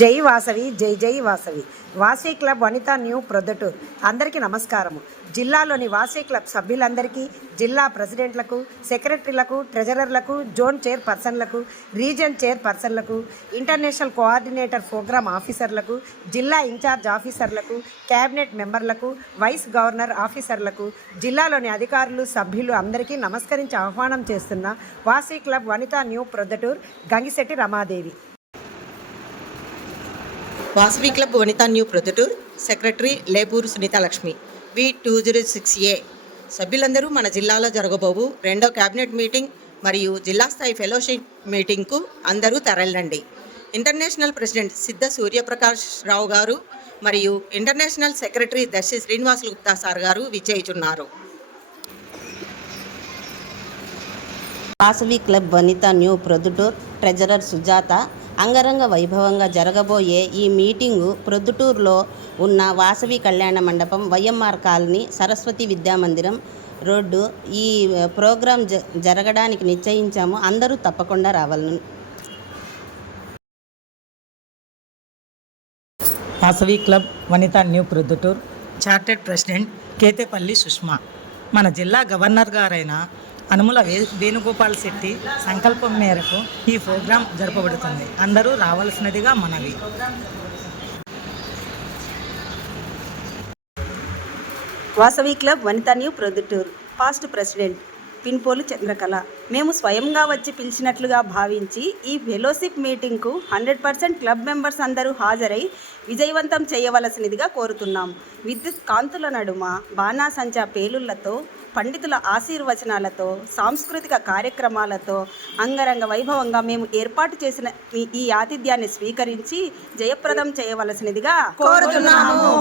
జై వాసవి, జై జై వాసవి. వాసవి క్లబ్ వనితా న్యూ ప్రొద్దుటూరు అందరికీ నమస్కారము. జిల్లాలోని వాసవి క్లబ్ సభ్యులందరికీ, జిల్లా ప్రెసిడెంట్లకు, సెక్రటరీలకు, ట్రెజరర్లకు, జోన్ చైర్పర్సన్లకు, రీజన్ చైర్పర్సన్లకు, ఇంటర్నేషనల్ కోఆర్డినేటర్ ప్రోగ్రామ్ ఆఫీసర్లకు, జిల్లా ఇన్ఛార్జ్ ఆఫీసర్లకు, క్యాబినెట్ మెంబర్లకు, వైస్ గవర్నర్ ఆఫీసర్లకు, జిల్లాలోని అధికారులు, సభ్యులు అందరికీ నమస్కరించి ఆహ్వానం చేస్తున్న Vasavi club Vanita new Proddatur Gangisetti Ramadevi. Vasavi club Vanita new Proddatur secretary Lepuru Sunitha Lakshmi V206A. సభ్యులందరూ మన జిల్లాలో జరగబోవు 2వ క్యాబినెట్ మీటింగ్ మరియు జిల్లా స్థాయి ఫెలోషిప్ మీటింగ్కు అందరూ తరలిరండి. ఇంటర్నేషనల్ ప్రెసిడెంట్ సిద్ధ సూర్యప్రకాష్ రావు గారు మరియు international secretary Darshi Srinivasulu Gupta sir గారు విచ్చేయుచున్నారు. Vasavi club Vanita new Proddatur treasurer Sujatha అంగరంగ వైభవంగా జరగబోయే ఈ మీటింగు ప్రొద్దుటూరులో ఉన్న Vasavi Kalyana Mandapam, YMR colony, Saraswati Vidyamandiram road ఈ ప్రోగ్రాం జరగడానికి నిశ్చయించాము. అందరూ తప్పకుండా రావాలను. Vasavi club Vanita new Proddatur charted president Ketepalli Sushma. మన జిల్లా గవర్నర్ గారైన అనుముల వేణుగోపాల్ శెట్టి సంకల్పం మేరకు ఈ ప్రోగ్రాం జరపబడుతుంది. అందరూ రావాల్సినదిగా మనవి. Vasavi club Vanita new Proddatur past president Pinpolu Chandrakala. మేము స్వయంగా వచ్చి పిలిచినట్లుగా భావించి ఈ ఫెలోషిప్ మీటింగ్కు 100% క్లబ్ మెంబర్స్ అందరూ హాజరై విజయవంతం చేయవలసినదిగా కోరుతున్నాం. విద్యుత్ కాంతుల నడుమ బాణాసంచా పేలుళ్లతో, పండితుల ఆశీర్వచనాలతో, సాంస్కృతిక కార్యక్రమాలతో అంగరంగ వైభవంగా మేము ఏర్పాటు చేసిన ఈ ఆతిథ్యాన్ని స్వీకరించి జయప్రదం చేయవలసినదిగా కోరుతున్నాము.